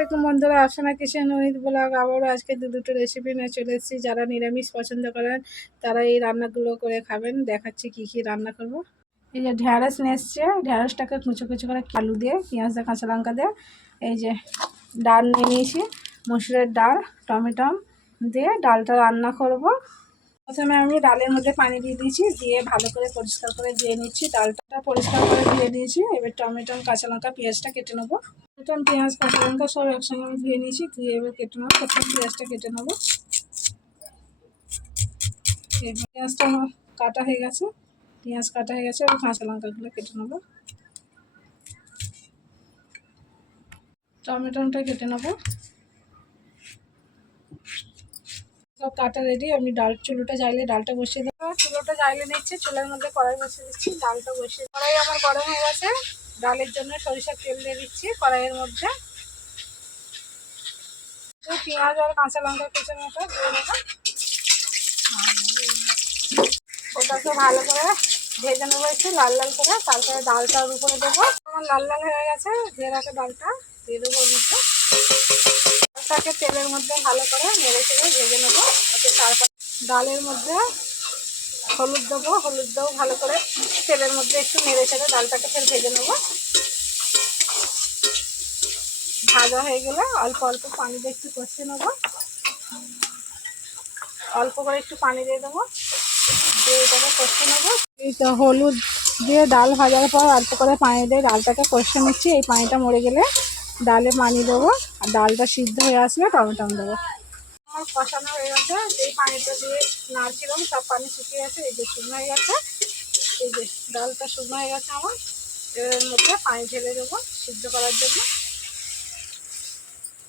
আসসালামাইকুম বন্ধুরা, Afsana kitchen with blog আবারও আজকে দুটো রেসিপি নিয়ে চলে এসেছি। যারা নিরামিষ পছন্দ করেন তারা এই রান্নাগুলো করে খাবেন। দেখাচ্ছি কি কি রান্না করব। এই যে ঢ্যাঁড়স নিয়ে এসছে, ঢ্যাঁড়সটাকে কুচো কুচো করে আলু দিয়ে পেঁয়াজ দিয়ে কাঁচা লঙ্কা দিয়ে, এই যে ডাল নিয়ে নিয়েছি, মসুরের ডাল, টমেটো দিয়ে ডালটা রান্না করব। প্রথমে আমি ডালের মধ্যে পানি দিয়ে দিয়েছি, দিয়ে ভালো করে পরিষ্কার করে ধুয়ে নিচ্ছি। ডালটা পরিষ্কার করে ধুয়ে নিয়েছি। এবার টমেটো, কাঁচা লঙ্কা, পেঁয়াজটা কেটে নেবো। টমেটো, পেঁয়াজ, কাঁচা লঙ্কা সব একসঙ্গে আমি ধুয়ে নিয়েছি। ধুয়ে এবার কেটে নেবো। প্রথমে পেঁয়াজটা কেটে নেবো। পেঁয়াজটা আমার কাটা হয়ে গেছে, পেঁয়াজ কাটা হয়ে গেছে। এবার কাঁচা লঙ্কাগুলো কেটে নেবো। টমেটোটা কেটে নেবো। সব কাটা রেডি। আমি চুলোটা জ্বালিয়ে ডালটা বসিয়ে দেবো। চুলোটা জ্বালিয়ে নিচ্ছি, চুলের মধ্যে কড়াই বসিয়ে দিচ্ছি, ডালটা বসিয়ে। কড়াই আমার গরম হয়ে গেছে, ডালের জন্য সরিষার তেল দিয়ে দিচ্ছি কড়াইয়ের মধ্যে। পেঁয়াজ আর কাঁচা লঙ্কা কুচানোটা দিয়ে দেবো। ওটাকে ভালো করে ভেজে নেবো একটু লাল লাল করে। তারপরে ডালটার উপরে দেবো। আমার লাল লাল হয়ে গেছে, দিয়ে রাখা ডালটা দিয়ে দেবো ওর মধ্যে। ডালটাকে তেলের মধ্যে ভালো করে নেড়ে চেড়ে ভেজে নেবো। ওতে তারপর ডালের মধ্যে হলুদ দেবো। হলুদ দেবো ভালো করে তেলের মধ্যে একটু নেড়ে চেড়ে ডালটাকে ফের ভেজে নেবো। ভাজা হয়ে গেলে অল্প অল্প পানি দিয়ে একটু কষিয়ে নেবো। অল্প করে একটু পানি দিয়ে দেবো, দিয়ে এটাকে কষিয়ে নেবো। এই তো হলুদ দিয়ে ডাল ভাজার পর অল্প করে পানি দিয়ে ডালটাকে কষিয়ে নিচ্ছি। এই পানিটা মরে গেলে ডালে পানি দেবো, আর ডালটা সিদ্ধ হয়ে আসলে টমেটো দেবো। আমার কষানো হয়ে গেছে, এই পানিটা দিয়ে নাড়ছিলাম, সব পানি শুকিয়ে গেছে। এই যে শুকনো হয়ে গেছে, এই যে ডালটা শুকনো হয়ে গেছে আমার। এর মধ্যে পানি ঢেলে দেবো সিদ্ধ করার জন্য।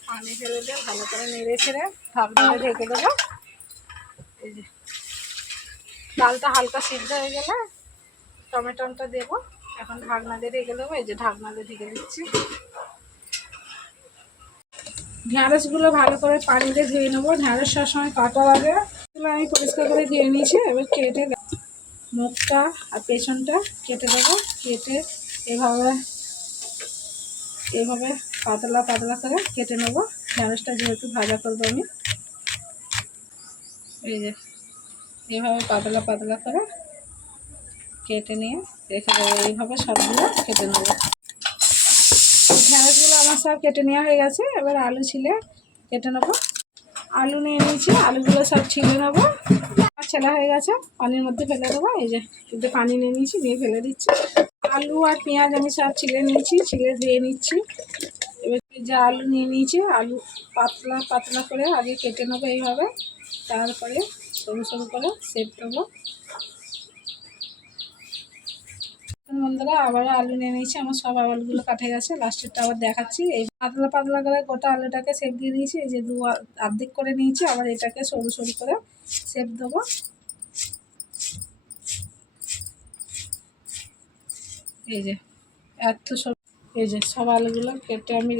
পানি ঢেলে দিয়ে ভালো করে নেড়ে ছেড়ে ঢাকনা ঢেকে দেবো। এই যে ডালটা হালকা সিদ্ধ হয়ে গেলে টমেটোটা দেবো। এখন ঢাকনা দিয়ে ঢেকে দেবো। এই যে ঢাকনা দিয়ে ঢেকে দিচ্ছি। ঢ্যাঁড়সগুলো ভালো করে পানি দিয়ে ধুয়ে নেবো। ঢ্যাঁড়স সবসময় কাটা লাগে, এগুলো আমি পরিষ্কার করে ধুয়ে নিয়েছি। এবার কেটে মুখটা আর পেছনটা কেটে দেবো। কেটে এভাবে এইভাবে পাতলা পাতলা করে কেটে নেবো। ঢ্যাঁড়সটা যেহেতু ভাজা করবো আমি, এই যে এইভাবে পাতলা পাতলা করে কেটে নিয়ে রেখে দেবো। এইভাবে সবগুলো কেটে নেবো। ঢ্যাঁড়সগুলো আমার সব কেটে নেওয়া হয়ে গেছে। এবার আলু ছিলে কেটে নেবো। আলু নিয়ে নিয়েছি, আলুগুলো সব ছিলে নেবো। ছেলা হয়ে গেছে, পানির মধ্যে ফেলে দেবো। এই যে একটু পানি নিয়ে নিয়েছি, নিয়ে ফেলে দিচ্ছি। আলু আর পেঁয়াজ আমি সব ছিলে নিয়েছি, ছিলে ধুয়ে নিচ্ছি। এবার যে আলু নিয়ে নিয়েছি, আলু পাতলা পাতলা করে আগে কেটে নেবো এইভাবে। তারপরে সরু সরু করে সেপ দেবো। বন্ধুরা আবার আলু নিয়ে নিয়েছি, আমার সব আলুগুলো কাটে গেছে। লাস্টেরটা আবার দেখাচ্ছি। এই পাতলা পাতলা করে গোটা আলুটাকে সেপ দিয়ে দিয়েছি। এই যে অর্ধেক করে নিয়েছি, আবার এটাকে সরু সরু করে সেপ দেবো। এই যে এত সব, এই যে সব আলুগুলো কেটে আমি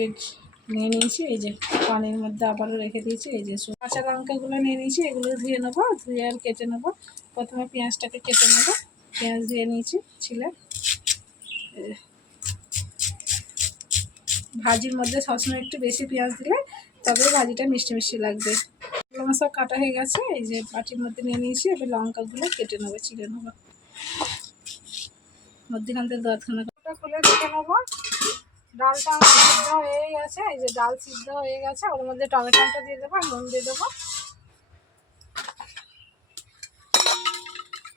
নিয়ে নিয়েছি। এই যে পানির মধ্যে আবারও রেখে দিয়েছি। এই যে কাঁচা লঙ্কাগুলো নিয়ে নিয়েছি, এগুলো ধুয়ে নেবো। ধুয়ে আর কেটে নেবো। প্রথমে পেঁয়াজটাকে কেটে নেবো। পেঁয়াজ দিয়ে নিয়েছি ছিলে। ভাজির মধ্যে সবসময় একটু বেশি পেঁয়াজ দিলে তবে ভাজিটা মিষ্টি মিষ্টি লাগবে। আমার সব কাটা হয়ে গেছে, এই যে বাটির মধ্যে নিয়ে নিয়েছি। এবার লঙ্কাগুলো কেটে নেবো, চিড়ে নেবো। মধ্যখান থেকে দরখানা খুলে কেটে নেবো। ডালটা আমার সিদ্ধ হয়ে গেছে। এই যে ডাল সিদ্ধ হয়ে গেছে, ওর মধ্যে টমেটোটা দিয়ে দেবো, নুন দিয়ে দেবো।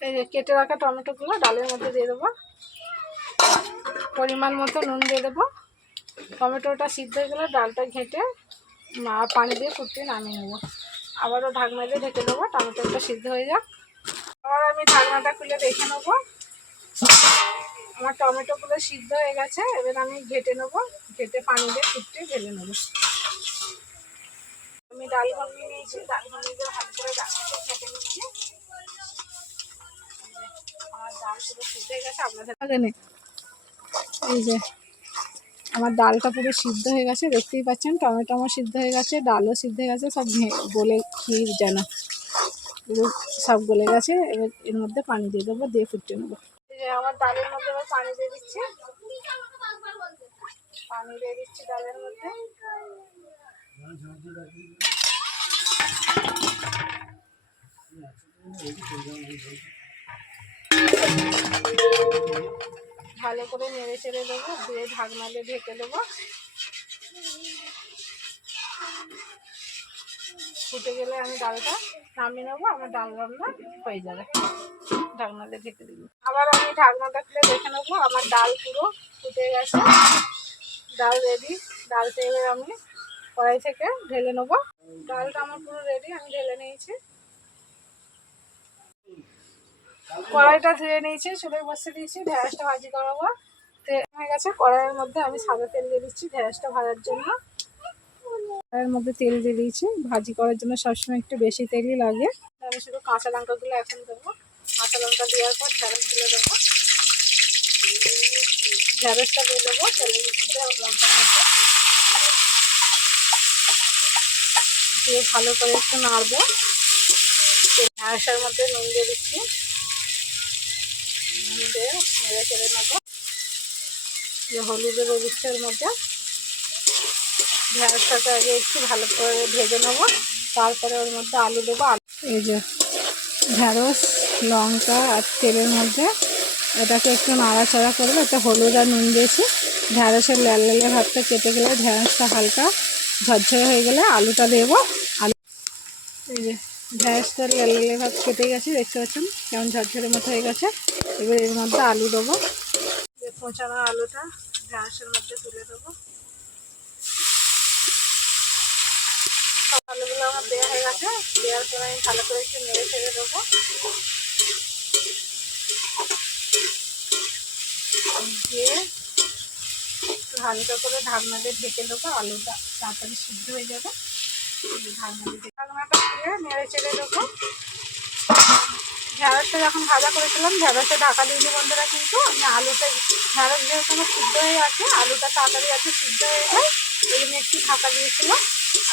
এই যে কেটে রাখা টমেটোগুলো ডালের মধ্যে দিয়ে দেবো। পরিমাণ মতো নুন দিয়ে দেবো। টমেটোটা সিদ্ধ হয়ে গেলে ডালটা ঘেঁটে পানি দিয়ে ফুটিয়ে নামিয়ে নেবো। আবারও ঢাকনা দিয়ে ঢেকে দেবো, টমেটোটা সিদ্ধ হয়ে যাক। আবার আমি ঢাকনাটা খুলে দেখে নেবো। আমার টমেটোগুলো সিদ্ধ হয়ে গেছে। এবার আমি ঘেঁটে নেবো, ঘেঁটে পানি দিয়ে ফুটিয়ে ঢেলে নেবো। আমি ডাল ঘন্নি নিয়েছি, ডাল ঘন্নি দিয়ে ভালো করে ডালটাকে ঘেঁটে নিচ্ছি। আমার ডাল পুরো সিদ্ধ হয়ে গেছে। আপনাদের এই যে আমার ডালটা পুরো সিদ্ধ হয়ে গেছে, দেখতেই পাচ্ছেন। টমেটো আমার সিদ্ধ হয়ে গেছে, ডালও সিদ্ধ হয়ে গেছে, সব গলে ক্ষীর যেন পুরো সব গলে গেছে। এবার এর মধ্যে পানি দিয়ে দেবো, দিয়ে ফুটিয়ে নেবো। এই যে যে আমার ডালের মধ্যে আবার পানি দিয়ে দিচ্ছি, ডালের মধ্যে। ভালো করে নেড়ে চেড়ে দেবো, দিয়ে ঢাকনা দিয়ে ঢেকে দেবো। ফুটে গেলে আমি ডালটা নামিয়ে নেবো, আমার ডাল রান্না হয়ে যাবে। ঢাকনা দিয়ে ঢেকে দিবি। আবার আমি ঢাকনাটা খুলে দেখে নেবো আমার ডাল পুরো ফুটে গেছে, ডাল রেডি। ডালটা এবার আমি কড়াই থেকে ঢেলে নেবো। ডালটা আমার পুরো রেডি, আমি ঢেলে নিয়েছি। কড়াইটা ধুয়ে নিয়েছি, চুলে বসে দিয়েছি, ঢেঁড়সটা ভাজি করাবো। তেল হয়ে গেছে, কড়াইয়ের মধ্যে আমি সাদা তেল দিয়ে দিচ্ছি ঢেঁড়সটা ভাজার জন্য। কড়াইয়ের মধ্যে তেল দিয়ে দিয়েছি, ভাজি করার জন্য সবসময় একটু বেশি তেলই লাগে। আমি শুধু কাঁচা লঙ্কাগুলো এখন দেবো। কাঁচা লঙ্কা দেওয়ার পর ঢেঁড়সগুলো দেবো, ঢেঁড়সটা দিয়ে দেবো তেলের মধ্যে, লঙ্কার মধ্যে দিয়ে ভালো করে একটু নাড়বো। ঢেঁড়সের মধ্যে নুন দিয়ে দিচ্ছি, নুন দিয়ে নেড়ে চেড়ে নেবো। হলুদও দিয়ে দিচ্ছি এর মধ্যে। ঢেঁড়সটাকে আগে একটু ভালো করে ভেজে নেবো, তারপরে ওর মধ্যে আলু দেবো। এই যে ঢেঁড়স, লঙ্কা আর তেলের মধ্যে এটাকে একটু নাড়াচাড়া করবো। একটা হলুদ আর নুন দিয়েছি। ঢেঁড়সের লাল লালে ভাতটা কেটে গেলে, ঢেঁড়সটা হালকা ঝরঝরে হয়ে গেলে আলুটা দেবো। আলু, এই যে ঢেঁড়সটার লাল লালে ভাত কেটে গেছে, দেখতে পাচ্ছেন কেমন ঝরঝরের মতো হয়ে গেছে। এবার এর মধ্যে আলু দেবো, কোঁচানো আলুটা ঢেঁড়সের মধ্যে তুলে দেবো। আলুগুলো আমার দেওয়া হয়ে গেছে, দেওয়ার পরে আমি ভালো করে একটু নেড়ে ছেড়ে দেবো। দিয়ে হালকা করে ঢাকনা দিয়ে ঢেকে দেবো, আলুটা তাড়াতাড়ি সিদ্ধ হয়ে যাবে। ঢাকনাটা দিয়ে নেড়ে চেড়ে দেবো। ঢেঁড়সটা যখন ভাজা করেছিলাম, ঢেঁড়সে ঢাকা দিইনি বন্ধুরা, কিন্তু আমি আলুটা, ঢেঁড়স যেহেতু আমার সিদ্ধ হয়ে আছে, আলুটা তাড়াতাড়ি আছে সিদ্ধ হয়ে যায়, ওই জন্য একটু ঢাকা দিয়েছিলাম।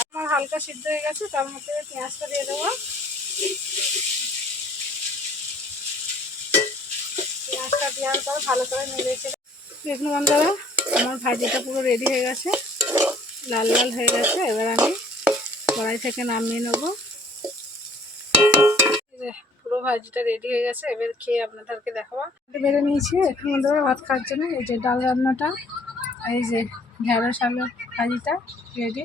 আমার হালকা সিদ্ধ হয়ে গেছে, তার মধ্যে পেঁয়াজটা দিয়ে দেবো। পেঁয়াজটা দেওয়ার পর ভালো করে নেড়ে চেড়ে দেখুন বন্ধুরা, আমার ভাজিটা পুরো রেডি হয়ে গেছে, লাল লাল হয়ে গেছে। এবার আমি কড়াই থেকে নামিয়ে নেবো। পুরো ভাজিটা রেডি হয়ে গেছে, এবার খেয়ে আপনাদেরকে দেখাবো। বেড়ে নিয়েছি এখন বন্ধুরা ভাত খাওয়ার জন্য। এই যে ডাল রান্নাটা, এই যে ঢেঁড়স আলু ভাজিটা রেডি।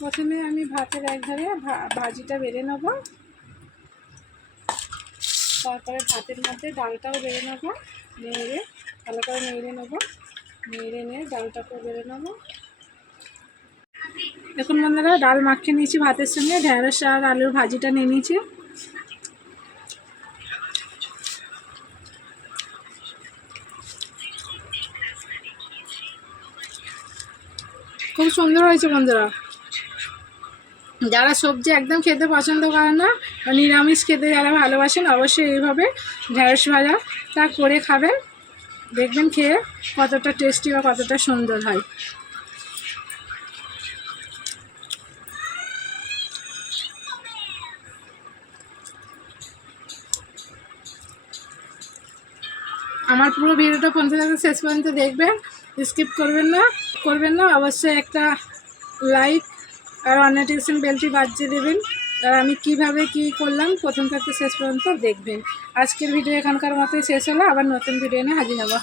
প্রথমে আমি ভাতের এক ধারে ভাজিটা বেড়ে নেবো, তারপরে ভাতের মধ্যে ডালটাও বেড়ে নেবো। নেড়ে ভালো করে নেড়ে নেবো, নেড়ে নিয়ে ডালটাকেও বেড়ে নেবো। এখন বন্ধুরা ডাল মাখিয়ে নিয়েছি ভাতের সঙ্গে, ঢেঁড়স আর আলুর ভাজিটা নিয়ে নিয়েছি। খুব সুন্দর হয়েছে বন্ধুরা। যারা সবজি একদম খেতে পছন্দ করে না, নিরামিষ খেতে যারা ভালোবাসেন, অবশ্যই এইভাবে ঢেঁড়স ভাজাটা করে খাবেন, দেখবেন খেয়ে কতটা টেস্টি বা কতটা সুন্দর হয়। আমার পুরো ভিডিওটা শেষ পর্যন্ত দেখবেন, স্কিপ করবেন না। অবশ্যই একটা লাইক আর নোটিফিকেশন বেলটি বাজিয়ে দেবেন। আর আমি কিভাবে কি করলাম প্রথম থেকে শেষ পর্যন্ত দেখবেন। আজকের ভিডিও এখানকার মতোই শেষ হলো, আবার নতুন ভিডিও নিয়ে হাজির হবো।